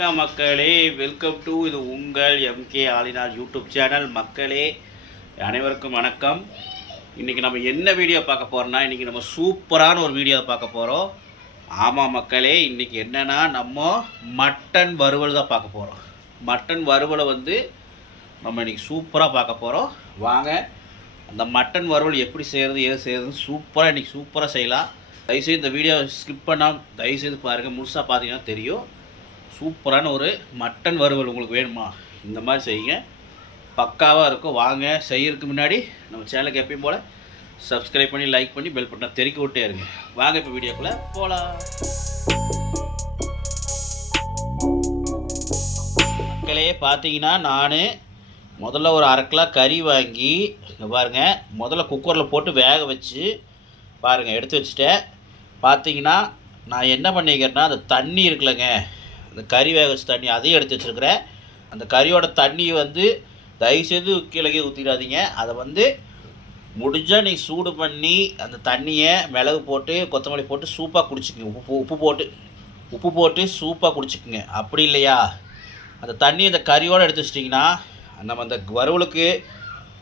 வணக்கம் மக்களே, welcome to இது உங்கள் எம்கே ஆலினார் யூடியூப் சேனல். மக்களே அனைவருக்கும் வணக்கம். இன்றைக்கி நம்ம என்ன வீடியோ பார்க்க போகிறோம்னா, இன்றைக்கி நம்ம சூப்பரான ஒரு வீடியோ பார்க்க போகிறோம். ஆமாம் மக்களே, இன்றைக்கி என்னென்னா நம்ம மட்டன் வறுவல் தான் பார்க்க போகிறோம். மட்டன் வறுவலை நம்ம இன்றைக்கி சூப்பராக பார்க்க போகிறோம். வாங்க அந்த மட்டன் வறுவல் எப்படி செய்கிறது, ஏது செய்கிறதுன்னு சூப்பராக இன்றைக்கி சூப்பராக செய்யலாம். தயவுசெய்து இந்த வீடியோ ஸ்கிப் பண்ணாமல் தயவுசெய்து பாருங்கள். முழுசாக பார்த்தீங்கன்னா தெரியும். சூப்பரான ஒரு மட்டன் வறுவல் உங்களுக்கு வேணுமா, இந்த மாதிரி செய்யுங்க, பக்காவாக இருக்கும். வாங்க செய்யறதுக்கு முன்னாடி நம்ம சேனலுக்கு எப்பயும் போல் சப்ஸ்கிரைப் பண்ணி லைக் பண்ணி பெல் பட்டனை தெறிக்க விட்டே இருங்க. வாங்க இப்போ வீடியோக்குள்ளே போகலாம். மக்களே பார்த்தீங்கன்னா, நான் முதல்ல ஒரு 1/2 கிலோ கறி வாங்கி இங்கே பாருங்கள், முதல்ல குக்கரில் போட்டு வேக வச்சு பாருங்கள் எடுத்து வச்சுட்டேன். பார்த்தீங்கன்னா நான் என்ன பண்ணிக்கிறேன்னா, அந்த தண்ணி இருக்குல்லங்க, அந்த கறி வேக வச்சு தண்ணி அதையும் எடுத்து வச்சுருக்கிறேன். அந்த கறியோட தண்ணி தயவுசெய்து கீழே ஊற்றிடாதீங்க. அதை முடிஞ்சால் நீங்கள் சூடு பண்ணி அந்த தண்ணியை மிளகு போட்டு கொத்தமல்லி போட்டு சூப்பாக குடிச்சிக்கோங்க. உப்பு போட்டு சூப்பாக குடிச்சிக்கோங்க. அப்படி இல்லையா, அந்த தண்ணி அந்த கறியோடு எடுத்து வச்சிட்டிங்கன்னா நம்ம அந்த வறுவலுக்கு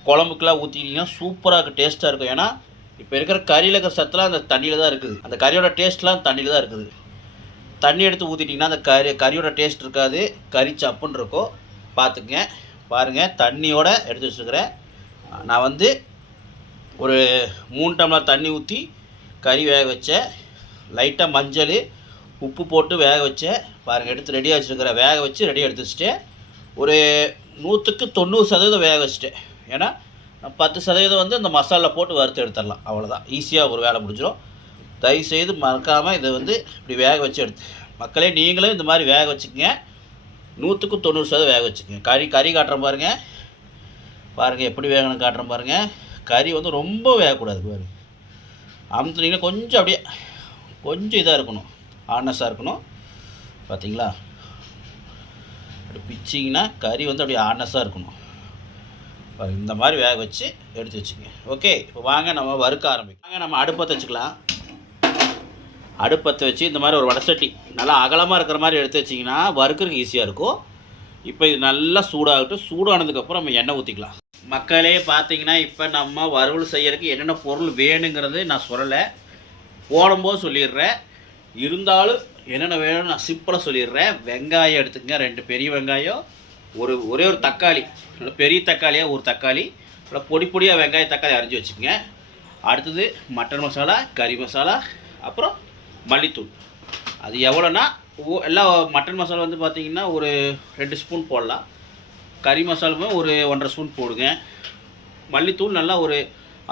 குழம்புக்கெலாம் ஊற்றிட்டிங்கன்னா சூப்பராக இருக்கும், டேஸ்ட்டாக இருக்கும். ஏன்னா இப்போ இருக்கிற கறியில் இருக்கிற சத்துலாம் அந்த தண்ணியில் தான் இருக்குது. அந்த கறியோட டேஸ்ட்லாம் தண்ணியில் தான் இருக்குது. தண்ணி எடுத்து ஊற்றிட்டிங்கன்னா அந்த கறியோட டேஸ்ட் இருக்காது, கறி சப்புன்னு இருக்கும். பார்த்துக்குங்க. பாருங்கள், தண்ணியோடு எடுத்து வச்சுருக்கிறேன். நான் ஒரு 3 டம்ளர் தண்ணி ஊற்றி கறி வேக வச்சேன். லைட்டாக மஞ்சள் உப்பு போட்டு வேக வச்சேன். பாருங்கள், எடுத்து ரெடியாக வச்சுருக்கிறேன். வேக வச்சு ரெடியாக எடுத்து வச்சுட்டேன். ஒரு 100க்கு 90% வேக வச்சுட்டேன். ஏன்னா 10% இந்த மசாலா போட்டு வறுத்து எடுத்துடலாம். அவ்வளோதான், ஈஸியாக ஒரு வேலை முடிஞ்சிடும். தயவுசெய்து மறக்காமல் இதை இப்படி வேக வச்சு எடுத்து மக்களே நீங்களும் இந்த மாதிரி வேக வச்சுக்கோங்க. 100க்கு 90% வேக வச்சுக்கோங்க. கறி காட்டுறேன் பாருங்கள் எப்படி வேகணும் காட்டுறேன் பாருங்கள். கறி ரொம்ப வேகக்கூடாது. பாருங்கள், அமுத்துனீங்கன்னா கொஞ்சம் அப்படியே கொஞ்சம் இதாக இருக்கணும், ஆனஸாக இருக்கணும். பார்த்தீங்களா, அப்படி பிச்சிங்கன்னா கறி அப்படியே ஆனஸாக இருக்கணும். பாருங்கள், இந்த மாதிரி வேக வச்சு எடுத்து வச்சுக்கோங்க. ஓகே, இப்போ வாங்க நம்ம வறுக்க ஆரம்பிக்கும். வாங்க நம்ம அடுப்பத்தை வச்சுக்கலாம். அடுப்பத்தை வச்சு இந்த மாதிரி ஒரு வடசட்டி நல்லா அகலமாக இருக்கிற மாதிரி எடுத்து வச்சிங்கன்னா வறுக்கிறதுக்கு ஈஸியாக இருக்கும். இப்போ இது நல்லா சூடாகட்டும். சூடானதுக்கப்புறம் நம்ம எண்ணெய் ஊற்றிக்கலாம். மக்களே பார்த்தீங்கன்னா, இப்போ நம்ம வறுவல் செய்யறதுக்கு என்னென்ன பொருள் வேணுங்கிறது நான் சொல்லலை, போடும்போது சொல்லிடுறேன். இருந்தாலும் என்னென்ன வேணும்னு நான் சிம்பிளாக சொல்லிடுறேன். வெங்காயம் எடுத்துக்கங்க, 2 பெரிய வெங்காயம், ஒரே ஒரு தக்காளி, பெரிய தக்காளியாக ஒரு தக்காளி, பொடி பொடியாக வெங்காயம் தக்காளி அரைஞ்சி வச்சுக்கோங்க. அடுத்தது மட்டன் மசாலா, கறி மசாலா, அப்புறம் மல்லித்தூள். அது எவ்வளோன்னா எல்லாம் மட்டன் மசாலா பார்த்தீங்கன்னா ஒரு 2 ஸ்பூன் போடலாம். கறி மசாலாவும் ஒரு 1.5 ஸ்பூன் போடுங்க. மல்லித்தூள் நல்லா ஒரு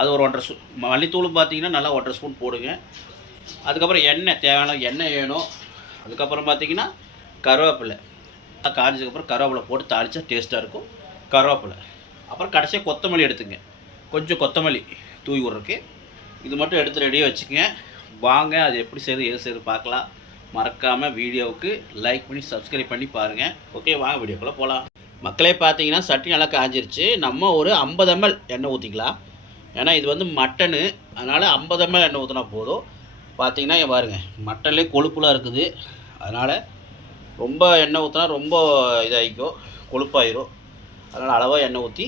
1.5 ஸ்பூன், மல்லித்தூளும் பார்த்தீங்கன்னா நல்லா 1.5 ஸ்பூன் போடுங்க. அதுக்கப்புறம் எண்ணெய், தேவையான எண்ணெய் வேணும். அதுக்கப்புறம் பார்த்தீங்கன்னா கருவேப்பிலை, காய்ச்சதுக்கப்புறம் கருவேப்பிலை போட்டு தாளித்தா டேஸ்ட்டாக இருக்கும். கருவேப்பிலை, அப்புறம் கடைசியாக கொத்தமல்லி எடுத்துங்க, கொஞ்சம் கொத்தமல்லி தூவி விட்றதுக்கு. இது மட்டும் எடுத்து ரெடியாக வச்சுக்கோங்க. வாங்க அது எப்படி செய்யுது எது செய்யுது பார்க்கலாம். மறக்காமல் வீடியோவுக்கு லைக் பண்ணி சப்ஸ்கிரைப் பண்ணி பாருங்கள். ஓகே, வாங்க வீடியோக்குள்ளே போகலாம். மக்களே பார்த்தீங்கன்னா சட்டி நல்லா காஞ்சிருச்சு. நம்ம ஒரு 50 ml எண்ணெய் ஊற்றிக்கலாம். ஏன்னா இது மட்டனு, அதனால் 50 ml எண்ணெய் ஊற்றினா போதும். பார்த்தீங்கன்னா இங்கே பாருங்கள், மட்டன்லேயே கொழுப்புலாம் இருக்குது. அதனால் ரொம்ப எண்ணெய் ஊற்றினா ரொம்ப இதாகிக்கும், கொழுப்பாயிரும். அதனால் அளவாக எண்ணெய் ஊற்றி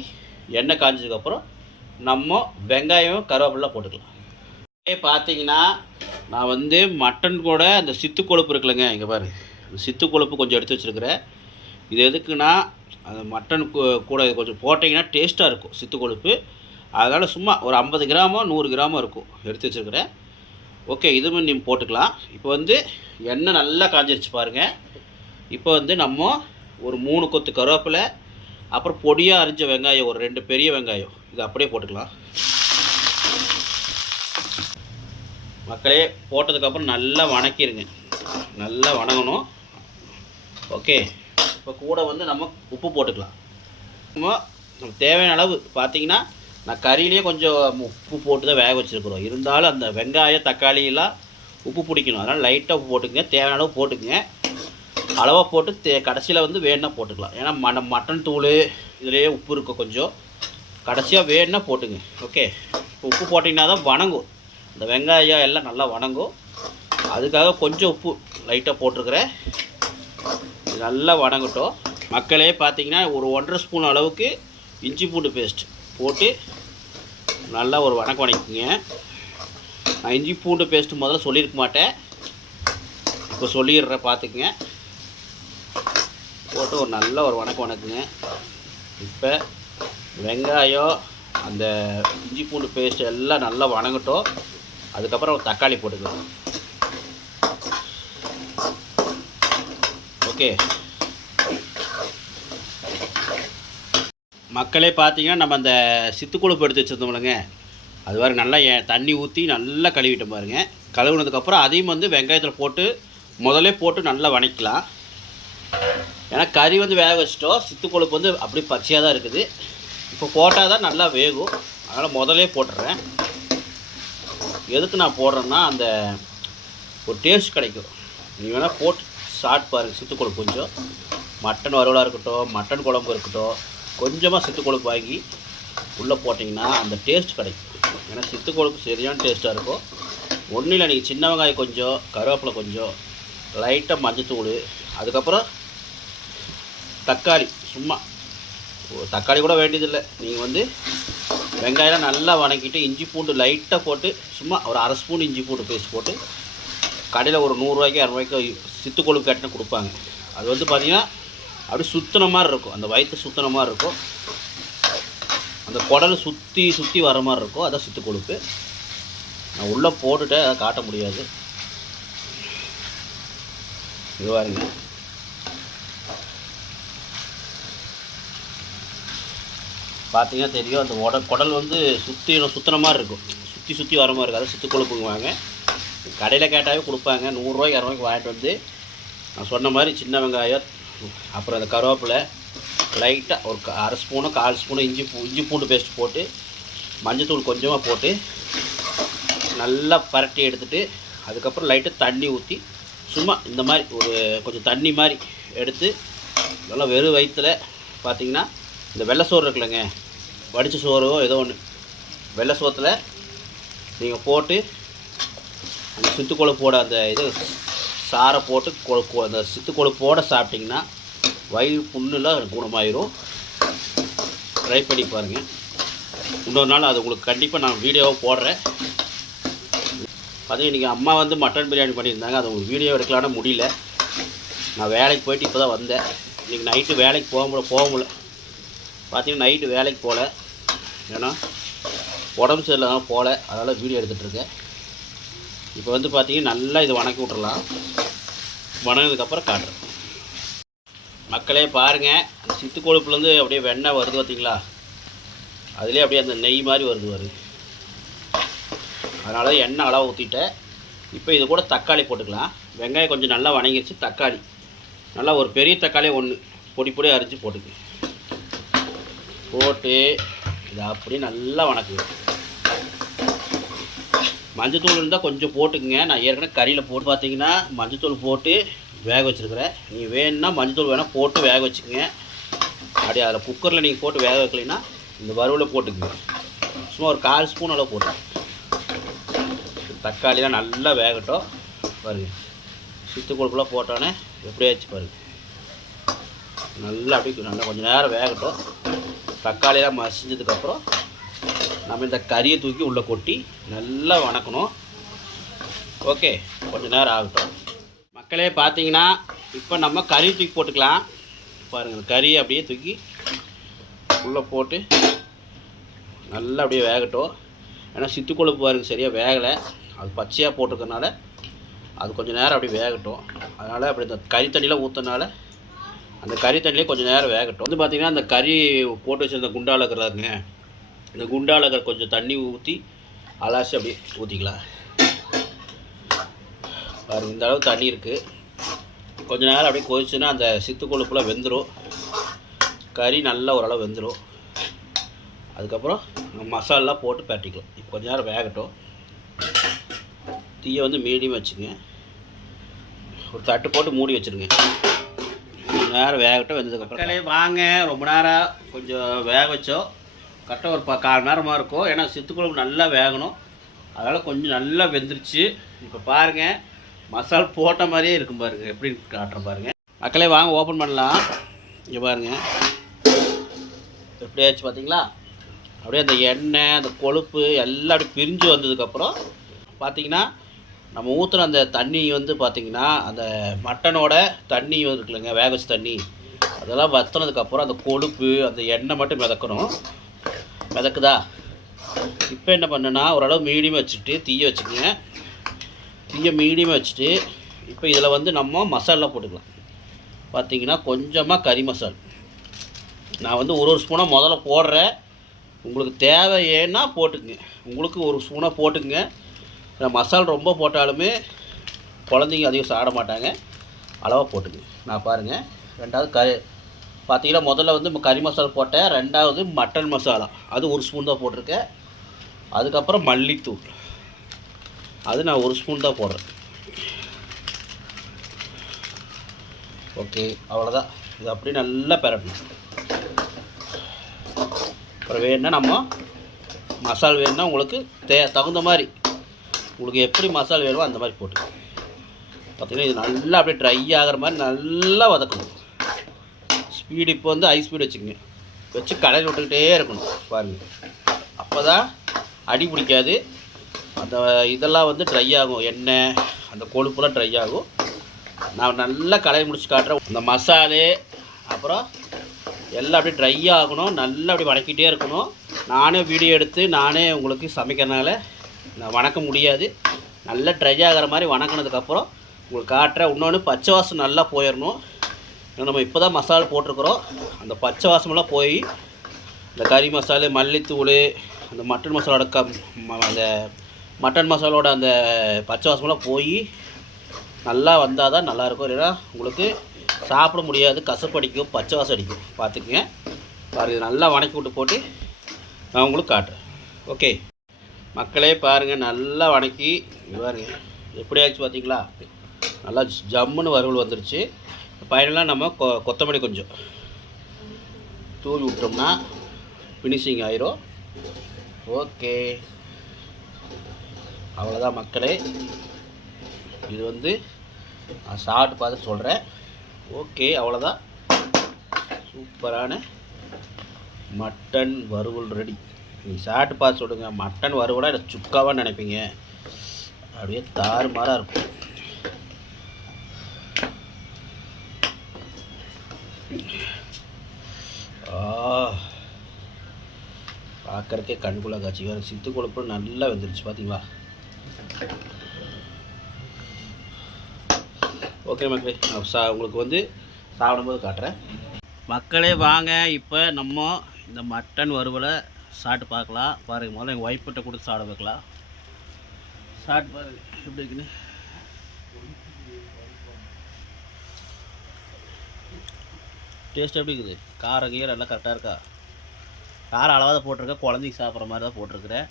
எண்ணெய் காய்ஞ்சதுக்கப்புறம் நம்ம வெங்காயம் கருவேப்பிலை போட்டுக்கலாம். பார்த்தீங்கன்னா நான் மட்டன் கூட அந்த சித்து கொழுப்பு இருக்குல்லங்க, இங்கே பாருங்க, அந்த சித்து கொழுப்பு கொஞ்சம் எடுத்து வச்சுருக்கிறேன். இது எதுக்குன்னா, அந்த மட்டன் கூட கொஞ்சம் போட்டிங்கன்னா டேஸ்ட்டாக இருக்கும் சித்து கொழுப்பு. அதனால் சும்மா ஒரு 50 கிராமோ 100 கிராமோ இருக்கும் எடுத்து வச்சுருக்கிறேன். ஓகே, இதுவும் நீங்கள் போட்டுக்கலாம். இப்போ எண்ணெய் நல்லா காஞ்சிருச்சு பாருங்கள். இப்போ நம்ம ஒரு 3 கொத்து கருவேப்பிலை, அப்புறம் பொடியாக அரிஞ்ச வெங்காயம், ஒரு 2 பெரிய வெங்காயம், இது அப்படியே போட்டுக்கலாம். மக்களே போட்டதுக்கப்புறம் நல்லா வணக்கிடுங்க, நல்லா வணங்கணும். ஓகே, இப்போ கூட நம்ம உப்பு போட்டுக்கலாம். நம்ம தேவையான அளவு பார்த்தீங்கன்னா, நான் கறியிலே கொஞ்சம் உப்பு போட்டு தான் வேக வச்சுருக்குறோம். இருந்தாலும் அந்த வெங்காயம் தக்காளியெல்லாம் உப்பு பிடிக்கணும். அதனால் லைட்டாக உப்பு போட்டுக்கங்க, தேவையான அளவு போட்டுக்குங்க. அளவாக போட்டு கடைசியில் வேணுன்னா போட்டுக்கலாம். ஏன்னா மட்டன் தூள் இதுலேயே உப்பு இருக்கும் கொஞ்சம், கடைசியாக வேணுன்னா போட்டுங்க. ஓகே, இப்போ உப்பு போட்டிங்கன்னா தான் வணங்கும், இந்த வெங்காயம் எல்லாம் நல்லா வணங்கும். அதுக்காக கொஞ்சம் உப்பு லைட்டாக போட்டிருக்கிறேன். நல்லா வணங்கட்டும். மக்களே பார்த்தீங்கன்னா ஒரு 1.5 ஸ்பூன் அளவுக்கு இஞ்சி பூண்டு பேஸ்ட் போட்டு நல்லா ஒரு வணக்குங்க. நான் இஞ்சி பூண்டு பேஸ்ட்டு முதல்ல சொல்லியிருக்க மாட்டேன், இப்போ சொல்லிடுறேன் பார்த்துக்குங்க. போட்டு ஒரு நல்ல ஒரு வணக்குங்க. இப்போ வெங்காயம் அந்த இஞ்சி பூண்டு பேஸ்ட் எல்லாம் நல்லா வணங்கட்டும். அதுக்கப்புறம் ஒரு தக்காளி போட்டுக்கலாம். ஓகே மக்களே பார்த்தீங்கன்னா நம்ம அந்த சித்துக்கொழுப்பு எடுத்து வச்சுருந்தோம்லங்க, அது மாதிரி நல்லா தண்ணி ஊற்றி நல்லா கழுவிட்டோம் பாருங்கள். கழுவுனதுக்கப்புறம் அதையும் வந்து வெங்காயத்தில் போட்டு முதல்ல போட்டு நல்லா வணக்கலாம். ஏன்னா கறி வந்து வேக வச்சிட்டோம், சித்துக்கொழுப்பு வந்து அப்படி பச்சையாக தான் இருக்குது. இப்போ போட்டால் தான் நல்லா வேகும், அதனால் முதலே போட்டுறேன். எதுக்கு நான் போடுறேன்னா அந்த ஒரு டேஸ்ட் கிடைக்கும். நீங்கள் வேணால் போட்டு சாப்பிட்டு பாருங்கள். சித்துக்கொழுப்பு கொஞ்சம் மட்டன் வறுவலாக இருக்கட்டும், மட்டன் குழம்பு இருக்கட்டும், கொஞ்சமாக சித்துக்கொழுப்பு வாங்கி உள்ளே போட்டிங்கன்னா அந்த டேஸ்ட் கிடைக்கும். ஏன்னா சித்துக்கொழுப்பு சரியான டேஸ்ட்டாக இருக்கும். ஒன்றும் இல்லை, நீங்கள் சின்ன வெங்காயம் கொஞ்சம், கருவேப்பிலை கொஞ்சம், லைட்டாக மஞ்சத்தூள், அதுக்கப்புறம் தக்காளி, சும்மா தக்காளி கூட வேண்டியதில்லை. நீங்கள் வந்து வெங்காயம் நல்லா வணக்கிட்டு இஞ்சி பூண்டு லைட்டாக போட்டு சும்மா ஒரு 1/2 ஸ்பூன் இஞ்சி பூண்டு பேஸ்ட் போட்டு கடையில் ஒரு 100 ரூபாய்க்கு 200 ரூபாய்க்கு சித்துக்கொழுப்பு கட்டின கொடுப்பாங்க. அது வந்து பார்த்திங்கன்னா அப்படி சுற்றின மாதிரி இருக்கும், அந்த வயிற்று சுற்றின மாதிரி இருக்கும், அந்த குடல் சுற்றி சுற்றி வர மாதிரி இருக்கும். அதான் சித்துக்கொழுப்பு. நான் உள்ளே போட்டுட்டேன், அதை காட்ட முடியாது. இது பாருங்க, பார்த்தீங்கன்னா தெரியும். அந்த குடல் வந்து சுற்றின மாதிரி இருக்கும், சுற்றி சுற்றி வர மாதிரி இருக்கும். அதை சித்துக்கொழுப்புங்குவாங்க. கடையில் கேட்டாவே கொடுப்பாங்க. 100 ரூபாய்க்கு 200 ரூபாய்க்கு வாங்கிட்டு வந்து நான் சொன்ன மாதிரி சின்ன வெங்காயம், அப்புறம் அந்த கருவேப்பிலை லைட்டாக ஒரு 1/2 ஸ்பூனோ 1/4 ஸ்பூனோ இஞ்சி பூண்டு பேஸ்ட் போட்டு மஞ்சத்தூள் கொஞ்சமாக போட்டு நல்லா பரட்டி எடுத்துகிட்டு அதுக்கப்புறம் லைட்டாக தண்ணி ஊற்றி சும்மா இந்த மாதிரி ஒரு கொஞ்சம் தண்ணி மாதிரி எடுத்து நல்லா வெறும் வயிற்றில் பார்த்திங்கன்னா இந்த வெள்ளை சோறு இருக்குல்லங்க, வடித்த சோறோ ஏதோ ஒன்று, வெள்ளை சோத்தில் நீங்கள் போட்டு அந்த சித்துக்கொழுப்போட அந்த இது சாரை போட்டு அந்த சித்துக்கொழுப்போடு சாப்பிட்டிங்கன்னா வயிறு புண்ணுலாம் குணமாயிரும். ட்ரை பண்ணி பாருங்கள். இன்னொரு நாள் அது உங்களுக்கு கண்டிப்பாக நான் வீடியோவை போடுறேன். அதுவும் இன்றைக்கி அம்மா வந்து மட்டன் பிரியாணி பண்ணியிருந்தாங்க. அது உங்களுக்கு வீடியோ எடுக்கலான்னு முடியல. நான் வேலைக்கு போயிட்டு இப்போ தான் வந்தேன். இன்றைக்கி நைட்டு வேலைக்கு போக முடியல. பார்த்தீங்கன்னா நைட்டு வேலைக்கு போகல, ஏன்னா உடம்பு சரியில்லாமல் போகல, அதனால் வீடியோ எடுத்துகிட்ருக்கேன். இப்போ வந்து பார்த்தீங்கன்னா நல்லா இது வணக்கி விட்றலாம். வணங்கினதுக்கப்புறம் காட்டுறேன். மக்களே பாருங்கள், அந்த சித்துக்கொழுப்புலேருந்து அப்படியே வெண்ணெய் வருது பார்த்தீங்களா, அதுலேயே அப்படியே அந்த நெய் மாதிரி வருது. அதனால எண்ணெய் அளவு ஊற்றிட்டேன். இப்போ இது கூட தக்காளி போட்டுக்கலாம். வெங்காயம் கொஞ்சம் நல்லா வணங்கிடுச்சு. தக்காளி நல்லா ஒரு பெரிய தக்காளி 1 பொடி பொடி அரிஞ்சு போட்டு இதை அப்படியே நல்லா வணக்குங்க. மஞ்சத்தூள் இருந்தால் கொஞ்சம் போட்டுக்குங்க. நான் ஏற்கனவே கறியில் போட்டு பார்த்தீங்கன்னா மஞ்சத்தூள் போட்டு வேக வச்சுருக்கிறேன். நீங்கள் வேணும்னா மஞ்சத்தூள் வேணால் போட்டு வேக வச்சுக்கோங்க. அப்படியே அதில் குக்கரில் நீங்கள் போட்டு வேக வைக்கலைன்னா இந்த வறுவலை போட்டுக்குங்க. சும்மா ஒரு 1/4 ஸ்பூன் அளவு போட்டு தக்காளிலாம் நல்லா வேகட்டும். பாருங்கள், சித்துக்கொழுப்புலாம் போட்டோன்னே எப்படி ஆச்சு பாருங்கள். நல்லா அப்படியே நல்லா கொஞ்சம் நேரம் வேகட்டும். தக்காளியெல்லாம் மசிஞ்சதுக்கப்புறம் நம்ம இந்த கறியை தூக்கி உள்ளே கொட்டி நல்லா வணக்கணும். ஓகே, கொஞ்சம் நேரம் ஆகட்டும். மக்களே பார்த்தீங்கன்னா இப்போ நம்ம கறி தூக்கி போட்டுக்கலாம். பாருங்கள், கறியை அப்படியே தூக்கி உள்ளே போட்டு நல்லா அப்படியே வேகட்டும். ஏன்னா சித்துக்கொழுப்பு பாருங்கள் சரியாக வேகலை, அது பச்சையாக போட்டிருக்கனால அது கொஞ்சம் நேரம் அப்படி வேகட்டும். அதனால் அப்படி இந்த கறி தண்ணியில் ஊற்றினால அந்த கறி தண்ணியிலே கொஞ்சம் நேரம் வேகட்டும். வந்து பார்த்திங்கன்னா அந்த கறி போட்டு வச்சுருந்த குண்டாவில் இருக்கிறாருங்க, இந்த குண்டாவில் இருக்கிற கொஞ்சம் தண்ணி ஊற்றி அலாசி அப்படியே ஊற்றிக்கலாம். பாருங்கள், இந்த அளவு தண்ணி இருக்குது. கொஞ்சம் நேரம் அப்படியே கொதிச்சுன்னா அந்த சித்துக்கொழுப்புலாம் வெந்துடும். கறி நல்லா ஓரளவு வெந்துடும். அதுக்கப்புறம் மசாலெலாம் போட்டு பரட்டிக்கலாம். இப்போ கொஞ்சம் நேரம் வேகட்டும். தீயை வந்து மீடியம் வச்சுங்க. ஒரு தட்டு போட்டு மூடி வச்சுருங்க. கொஞ்சம் நேரம் வேகட்டும். வெந்ததுக்கப்புறம் வாங்க, ரொம்ப நேரம் கொஞ்சம் வேக வச்சோம். கரெக்டாக ஒரு 1/4 நேரமாக இருக்கும். ஏன்னா சித்துக்குழம்பு நல்லா வேகணும். அதனால் கொஞ்சம் நல்லா வெந்துருச்சு. இப்போ பாருங்கள், மசாலா போட்ட மாதிரியே இருக்கும் பாருங்கள். எப்படி காட்டுறேன் பாருங்கள். மக்களே வாங்க ஓப்பன் பண்ணலாம். இங்கே பாருங்கள் எப்படி ஆச்சு பார்த்தீங்களா? அப்படியே அந்த எண்ணெய் அந்த கொழுப்பு எல்லாம் அப்படி பிரிஞ்சு வந்ததுக்கப்புறம் பார்த்திங்கன்னா நம்ம ஊற்றுன அந்த தண்ணி வந்து பார்த்திங்கன்னா அந்த மட்டனோட தண்ணி இருக்குல்லங்க, வேக வச்ச தண்ணி அதெல்லாம் வற்றினதுக்கப்புறம் அந்த கொழுப்பு அந்த எண்ணெய் மட்டும் மிதக்கணும். மிதக்குதா? இப்போ என்ன பண்ணுன்னா ஓரளவு மீடியமாக வச்சுட்டு தீயை வச்சுக்கோங்க. தீயை மீடியமாக வச்சுட்டு இப்போ இதில் வந்து நம்ம மசாலா போட்டுக்கலாம். பார்த்திங்கன்னா கொஞ்சமாக கறி மசால் நான் வந்து ஒரு ஸ்பூனாக முதல்ல போடுறேன். உங்களுக்கு தேவை ஏன்னா போட்டுக்குங்க, உங்களுக்கு ஒரு ஸ்பூனாக போட்டுக்குங்க. மசால் ரொம்ப போட்டாலுமே குழந்தைங்க அதிகம் சாப்பிட மாட்டாங்க, அளவாக போட்டுக்குங்க. நான் பாருங்கள் ரெண்டாவது பார்த்தீங்கன்னா முதல்ல வந்து கறி மசாலா போட்டேன். ரெண்டாவது மட்டன் மசாலா அது ஒரு ஸ்பூன் தான் போட்டிருக்கேன். அதுக்கப்புறம் மல்லித்தூள் அது நான் ஒரு ஸ்பூன் தான் போடுறேன். ஓகே, அவ்வளோதான். இது அப்படியே நல்லா பெரட்டணும். அப்புறம் வேணுன்னா நம்ம மசால் வேணுன்னா உங்களுக்கு தகுந்த மாதிரி உங்களுக்கு எப்படி மசால் வேணுமோ அந்த மாதிரி போட்டு பார்த்திங்கன்னா இது நல்லா அப்படியே ட்ரை ஆகிற மாதிரி நல்லா வதக்கணும். ஸ்பீடு இப்போ வந்து ஹை ஸ்பீடு வச்சுக்கோங்க, வச்சு கடையில் விட்டுக்கிட்டே இருக்கணும் பாருங்கள். அப்போ தான் அடி பிடிக்காது. அந்த இதெல்லாம் வந்து ட்ரை ஆகும், எண்ணெய் அந்த கொழுப்புலாம் ட்ரை ஆகும். நான் நல்லா கடையை முடிச்சு காட்டுறேன். அந்த மசாலே அப்புறம் எல்லாம் அப்படியே ட்ரை ஆகணும், நல்லா அப்படி வதக்கிட்டே இருக்கணும். நானே வீடியோ எடுத்து நானே உங்களுக்கு சமைக்கிறதுனால நான் வணக்க முடியாது. நல்லா ட்ரை ஆகிற மாதிரி வணக்கினதுக்கப்புறம் உங்களுக்கு காட்டுறேன். இன்னொன்று பச்சை வாசம் நல்லா போயிடணும். நம்ம இப்போ தான் மசாலா போட்டிருக்கிறோம். அந்த பச்சை வாசமெல்லாம் போய் இந்த கறி மசாலா மல்லித்தூள் அந்த மட்டன் மசாலோட அந்த மட்டன் மசாலோட அந்த பச்சை வாசமெல்லாம் போய் நல்லா வந்தால் தான் நல்லாயிருக்கும். இல்லைன்னா உங்களுக்கு சாப்பிட முடியாது, கசப்படிக்கும், பச்சை வாசம் அடிக்கும். பார்த்துக்குங்க. பாருங்கள் நல்லா வணக்கி விட்டு போட்டு நான் உங்களுக்கு காட்டுறேன். ஓகே மக்களே பாருங்கள் நல்லா வணக்கி பாருங்க எப்படி ஆச்சு பார்த்தீங்களா? நல்லா ஜம்முன்னு வறுவல் வந்துருச்சு. ஃபைனலாக நம்ம கொத்தமல்லி கொஞ்சம் தூவி விட்டோம்னா ஃபினிஷிங் ஆயிரும். ஓகே அவ்வளோதான் மக்களே. இது வந்து நான் சாப்பிட்டு பார்த்து சொல்கிறேன். ஓகே அவ்வளோதான். சூப்பரான மட்டன் வறுவல் ரெடி. நீங்கள் சாப்பிட்டு பார்த்து சொல்லுங்க. மட்டன் வறுவலாக இல்லை சுக்காவாக நினைப்பீங்க. அப்படியே தாறுமாறாக இருக்கும். பார்க்குறக்கே கண்குள்ளே காட்சி. வேறு சித்து கொழுப்பு நல்லா வந்துருச்சு பார்த்தீங்களா? ஓகே மக்களே, உங்களுக்கு வந்து சாப்பிடும்போது காட்டுறேன். மக்களே வாங்க இப்போ நம்ம இந்த மட்டன் வறுவலை சாப்பிட்டு பார்க்கலாம். பாருங்கள் முதல்ல எங்கள் ஒய்ஃப்கிட்ட கொடுத்து சாப்பிட வைக்கலாம். சாப்பிட்டு பாருங்கள் எப்படி இருக்குன்னு. டேஸ்ட் எப்படி இருக்குது? காரம் கீரை எல்லாம் கரெக்டாக இருக்கா? காரம் அளவாக தான் போட்டிருக்கேன், குழந்தைக்கு சாப்பிட்ற மாதிரி தான் போட்டிருக்கிறேன்.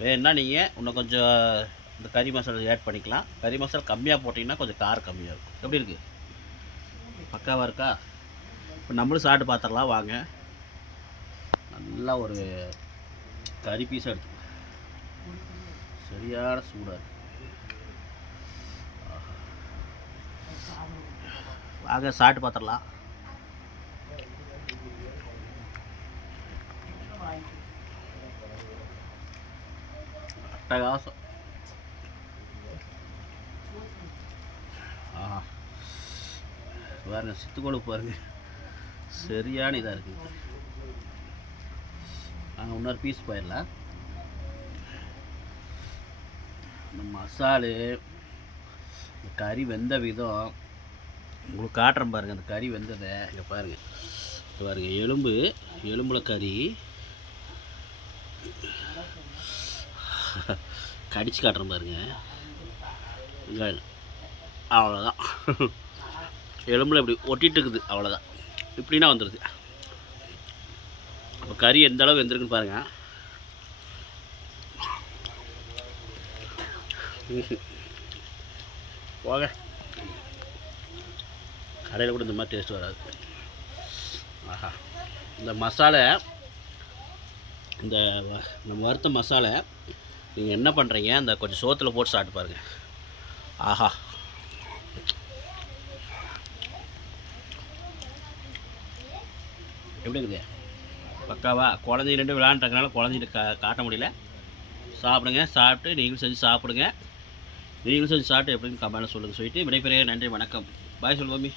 வேணுன்னா நீங்கள் இன்னும் கொஞ்சம் இந்த கறி மசாலா ஆட் பண்ணிக்கலாம். கறி மசாலா கம்மியாக போட்டிங்கன்னா கொஞ்சம் காரம் கம்மியாக இருக்கும். எப்படி இருக்குது? பக்காவாக இருக்கா? இப்போ நம்மளும் சாப்பிட்டு பார்த்துடலாம் வாங்க. நல்லா ஒரு கறி பீஸ் எடுத்து சரியான சூடாக வாங்க சாப்பிட்டு பார்த்துடலாம். அட்டகாசம். பாருங்க சித்து கொழுப்பு பாருங்க சரியான இதாக இருக்குது. நாங்கள் இன்னொரு பீஸ் போயிடலாம். இந்த மசாலு கறி வெந்த விதம் உங்களுக்கு காட்டுறேன் பாருங்கள். அந்த கறி வெந்ததை இங்கே பாருங்கள். பாருங்கள் எலும்புல கறி கடிச்சு காட்டுறேன் பாருங்கள். அவ்வளோதான். எலும்பில் இப்படி ஒட்டிகிட்டு இருக்குது, அவ்வளோதான். இப்படின்னா வந்துடுது. அப்போ கறி எந்த அளவு வெந்திருக்குன்னு பாருங்கள். போக கடையில் கூட இந்த மாதிரி டேஸ்ட் வராது. ஆஹா, இந்த மசாலா இந்த நம்ம வறுத்த மசாலா நீங்கள் என்ன பண்ணுறீங்க, அந்த கொஞ்சம் சோத்தில் போட்டு சாப்பிட்டு பாருங்கள். ஆஹா, எப்படி இருக்குது பக்காவா? குழந்தைங்க 2 விளையாண்டுறதுனால குழந்தைங்களுக்கு காட்ட முடியல. சாப்பிடுங்க. சாப்பிட்டு நீங்களும் செஞ்சு சாப்பிடுங்க. நீங்களும் செஞ்சு சாப்பிட்டு எப்படின்னு கமெண்ட்டில் சொல்லுங்கள். சொல்லிட்டு விடைபெறுகிறேன். நன்றி, வணக்கம். பாய் சொல்லு மம்மி.